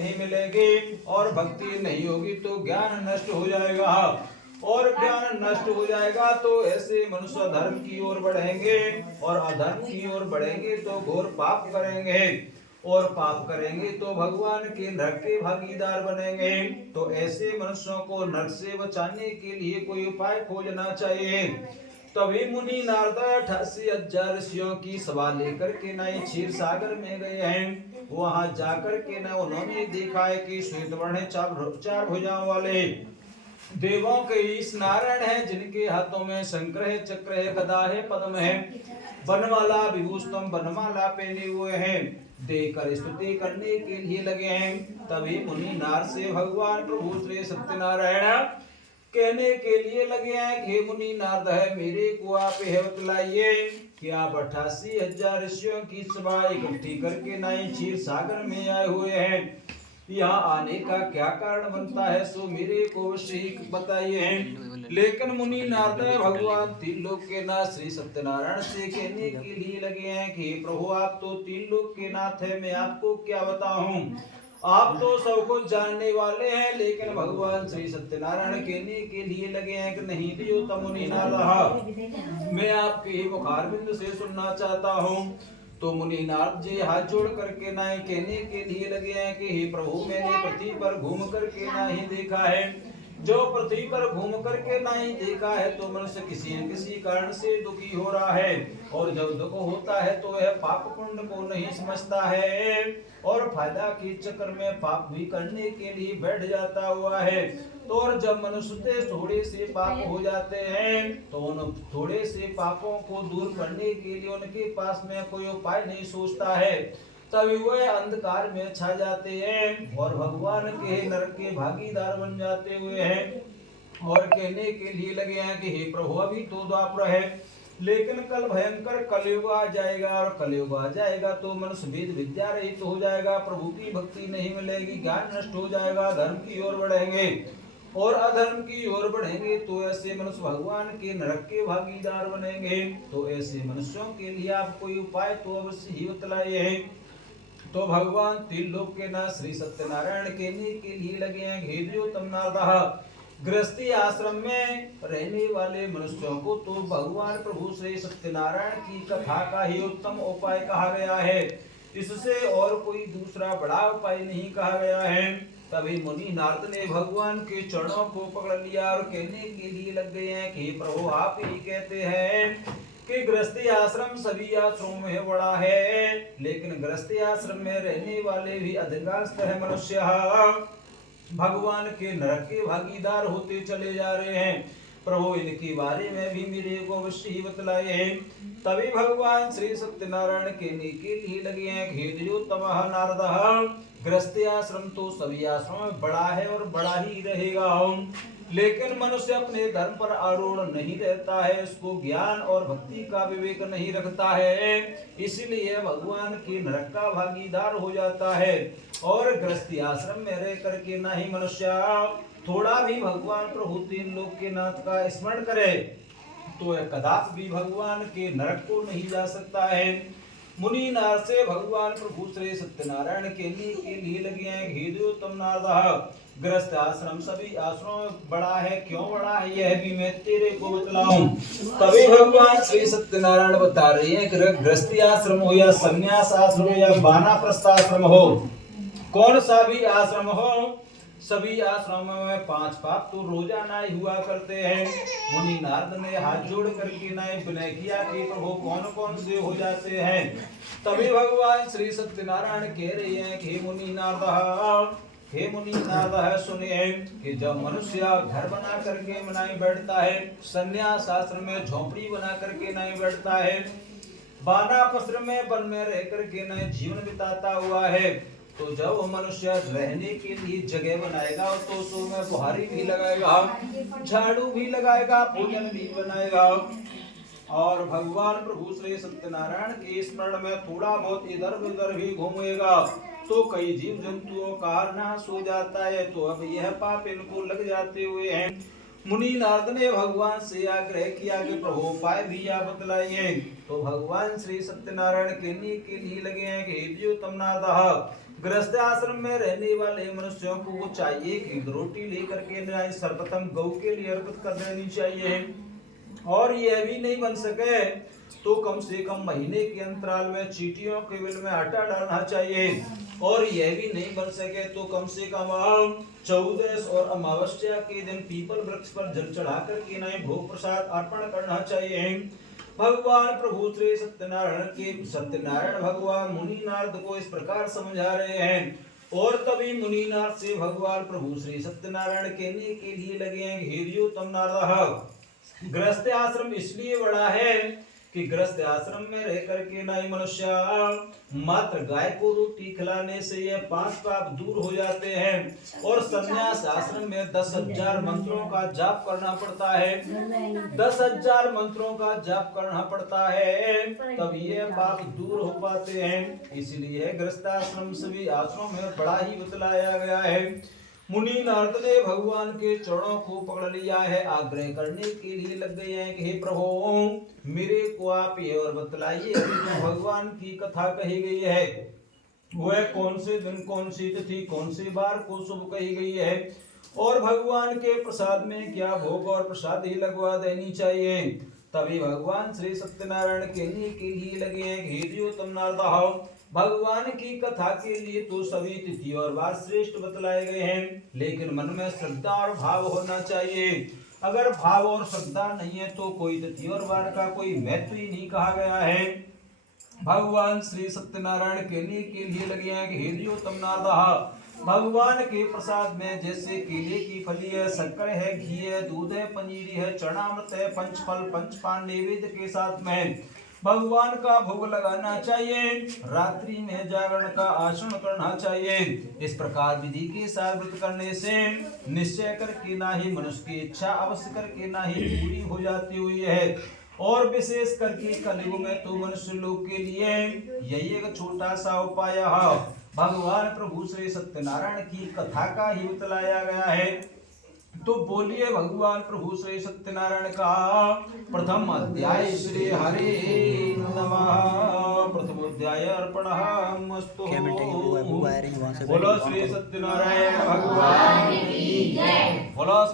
नहीं मिलेगी और भक्ति नहीं होगी तो ज्ञान नष्ट हो जाएगा, और ज्ञान नष्ट हो जाएगा तो ऐसे मनुष्य धर्म की ओर बढ़ेंगे, और अधर्म की ओर बढ़ेंगे तो घोर पाप करेंगे, और पाप करेंगे तो भगवान के नरक के भागीदार बनेंगे। तो ऐसे मनुष्यों को नरक से बचाने के लिए कोई उपाय खोजना चाहिए। तभी मुनि नारद 88,000 ऋषियों की सभा लेकर के नए क्षीर सागर में गए हैं। वहां जाकर के न उन्होंने देखा है कि श्वेत वर्ण चार भुजाओं वाले देवों के ईश नारायण है, जिनके हाथों में शंकर है, चक्र है, गदा है, पद्म है, बनमाला विभूषितम बनमाला पहने हुए हैं, देकर स्तुति करने के लिए लगे हैं। तभी मुनि नार से भगवान प्रभु श्री सत्यनारायण कहने के लिए लगे हैं कि मुनि नारद है, मेरे को आप यह बतलाइए कि आप 88,000 ऋषियों की सभा इकट्ठी करके नए क्षीर सागर में आए हुए हैं, यहाँ आने का क्या कारण बनता है, सो मेरे को अवश्य बताइए। लेकिन मुनि नारद भगवान तीन लोक के नाथ श्री सत्यनारायण से कहने के लिए लगे हैं कि प्रभु आप तो तीन लोक के नाथ है, मैं आपको क्या बताऊं, आप तो सब कुछ जानने वाले हैं। लेकिन भगवान श्री सत्यनारायण कहने के लिए लगे हैं कि नहीं दियो तमुनि नारद, मैं आपके मुखारबिंद से सुनना चाहता हूँ। तो मुनि नारद जी हाथ जोड़ करके नाई कहने के लिए लगे हैं कि हे प्रभु, मैंने पृथ्वी पर घूम करके नहीं देखा है, जो पृथ्वी पर घूम करके नहीं देखा है तो मनुष्य किसी न किसी कारण से दुखी हो रहा है, और जब दुख होता है तो वह पाप पुण्य को नहीं समझता है, और फायदा के चक्कर में पाप भी करने के लिए बैठ जाता हुआ है। तो और जब मनुष्य थोड़े से पाप हो जाते हैं तो उन थोड़े से पापों को दूर करने के लिए उनके पास में कोई उपाय नहीं सोचता है, तभी वह अंधकार में छा जाते हैं और भगवान के नरक के भागीदार बन जाते हुए हैं, और कहने के लिए लगे हैं कि हे प्रभु, अभी तो द्वापर है, लेकिन कल भयंकर कलयुग आ जाएगा, और कलयुग आ जाएगा तो मनुष्य वेद विद्या रहित हो जाएगा, प्रभु की भक्ति नहीं मिलेगी, ज्ञान नष्ट हो जाएगा, धर्म की ओर बढ़ेंगे और अधर्म की ओर बढ़ेंगे तो ऐसे मनुष्य भगवान के नरक के भागीदार बनेंगे। तो ऐसे मनुष्यों के लिए आप कोई उपाय तो अवश्य ही बतलाइए। तो भगवान तीन लोक के नाथ श्री सत्यनारायण कहने के लिए लगे हैं, घेदियो तम नारद, गृहस्थी आश्रम में रहने वाले मनुष्यों को तो भगवान प्रभु श्री सत्यनारायण की कथा का ही उत्तम उपाय कहा गया है, इससे और कोई दूसरा बड़ा उपाय नहीं कहा गया है। तभी मुनि नारद ने भगवान के चरणों को पकड़ लिया और कहने के लिए लग गए हैं कि प्रभु आप ही कहते हैं कि गृहस्थी आश्रम सभी आश्रमों में बड़ा है, लेकिन गृहस्थी आश्रम में रहने वाले भी अधिकांशतः मनुष्य भगवान के नरक के भागीदार होते चले जा रहे हैं, प्रभु इनके बारे में भी मेरे को अवश्य ही बतलाए। तभी भगवान श्री सत्यनारायण कहने के लिए लगे हैं, घेदियो तमः नारद, गृहस्थी आश्रम तो सभी आश्रमों में बड़ा है और बड़ा ही रहेगा, लेकिन मनुष्य अपने धर्म पर आरूढ़ नहीं रहता है, उसको ज्ञान और भक्ति का विवेक नहीं रखता है, इसलिए भगवान के नरक का भागीदार हो जाता है। और गृहस्थी आश्रम में रह करके ना ही मनुष्य थोड़ा भी भगवान प्रभु तीन लोक के नाथ का स्मरण करे तो यह कदापि भी भगवान के नरक को नहीं जा सकता है। मुनि नार से भगवान प्रभु श्री सत्यनारायण कहने के लिए लगे हैं, घेदियो तम नारद, गृहस्थ आश्रम सभी आश्रमों में बड़ा है, क्यों बड़ा है यह भी मैं तेरे को बतलाऊं। तभी भगवान श्री सत्यनारायण बता रहे हैं, गृहस्थी आश्रम हो या संन्यास आश्रम हो या वानप्रस्थ आश्रम हो, कौन सा भी आश्रम हो, सभी आश्रमों में 5 पाप तो रोजाना ही हुआ करते हैं। मुनि नारद ने हाथ जोड़ करके विनय किया कि प्रभु कौन कौन से हो जाते हैं। तभी भगवान श्री सत्यनारायण कह रहे हैं कि हे मुनि नारद सुनिए कि जब मनुष्य घर बना करके नहीं बैठता है, संन्यास आश्रम में झोपड़ी बना करके नहीं बैठता है, वानप्रस्थ में वन में रह करके नहीं जीवन बिताता हुआ है, तो जब मनुष्य रहने के लिए जगह बनाएगा तो उसमें बुहारी भी लगाएगा, झाड़ू भी लगाएगा, भोजन भी बनाएगा, और भगवान प्रभु श्री सत्यनारायण के स्मरण में थोड़ा बहुत इधर उधर भी घूमेगा तो कई जीव जंतुओं का नाश हो जाता है। तो अब यह पाप इनको लग जाते हुए हैं। मुनि नारद ने भगवान से आग्रह किया कि प्रभु उपाय भी आप बतलाइए। तो भगवान श्री सत्यनारायण कहने के लिए लगे हैं कि घेदियो तम नारद, गृहस्थ आश्रम में रहने वाले मनुष्यों को चाहिए कि रोटी लेकर के न्याय सर्वप्रथम गौ के लिए अर्पित कर देनी चाहिए, और यह भी नहीं बन सके तो कम से कम महीने के अंतराल में चींटियों के बिल में आटा डालना चाहिए, और यह भी नहीं बन सके तो कम से कम 14 और अमावस्या के दिन पीपल वृक्ष पर जल चढ़ा कर के नए भोग प्रसाद अर्पण करना चाहिए। भगवान प्रभु श्री सत्यनारायण भगवान मुनि नारद को इस प्रकार समझा रहे हैं, और तभी मुनि नारद से भगवान प्रभु श्री सत्यनारायण कहने के लिए लगे हैं, हेरियो तम नारद, गृहस्थ आश्रम इसलिए बड़ा है कि गृहस्थ आश्रम में रह करके नहीं मनुष्य मात्र गाय को रोटी खिलाने से ये 5 पाप दूर हो जाते हैं, और संन्यास आश्रम में 10,000 मंत्रों का जाप करना पड़ता है, 10,000 मंत्रों का जाप करना पड़ता है, तब ये पाप दूर हो पाते हैं। इसलिए गृहस्थ आश्रम सभी आश्रमों में बड़ा ही बतलाया गया है। मुनि नारद ने भगवान के चरणों को पकड़ लिया है, आग्रह करने के लिए लग गए हैं कि हे प्रभु मेरे को आप ये और बतलाइए कि जो भगवान की कथा कही गई है वह कौन से दिन, कौन सी तिथि, कौन से बार को शुभ कही गई है, और भगवान के प्रसाद में क्या भोग और प्रसाद ही लगवा देनी चाहिए। तभी भगवान श्री सत्यनारायण कहने के लिए लगे हैं, हे तुम नारद, भगवान की कथा के लिए तो सभी तिथि और बार श्रेष्ठ बतलाए गए हैं, लेकिन मन में श्रद्धा और भाव होना चाहिए। अगर भाव और श्रद्धा नहीं है तो कोई तिथि और बार का कोई महत्व ही नहीं कहा गया है। भगवान श्री सत्यनारायण कहने के लिए लगे हैं कि हे तम नारद, भगवान के प्रसाद में जैसे केले की फली है, शक्कर है, घी है, दूध है, पनीर है, चरणामृत है, पंचफल पंचपान नैवेद्य के साथ में भगवान का भोग लगाना चाहिए, रात्रि में जागरण का आचरण करना चाहिए। इस प्रकार विधि के साथ व्रत करने से निश्चय करके ना ही मनुष्य की इच्छा अवश्य करके ना ही पूरी हो जाती हुई है, और विशेष करके कलयुग में तो मनुष्य लोग के लिए यही एक छोटा सा उपाय है, भगवान प्रभु श्री सत्यनारायण की कथा का ही बतलाया गया है। तो बोलिए भगवान प्रभु श्री सत्यनारायण का प्रथम अध्याय श्री हरे नमः। प्रथम अध्याय अर्पणमस्तु। बोलो श्री सत्यनारायण भगवान की जय। बोलो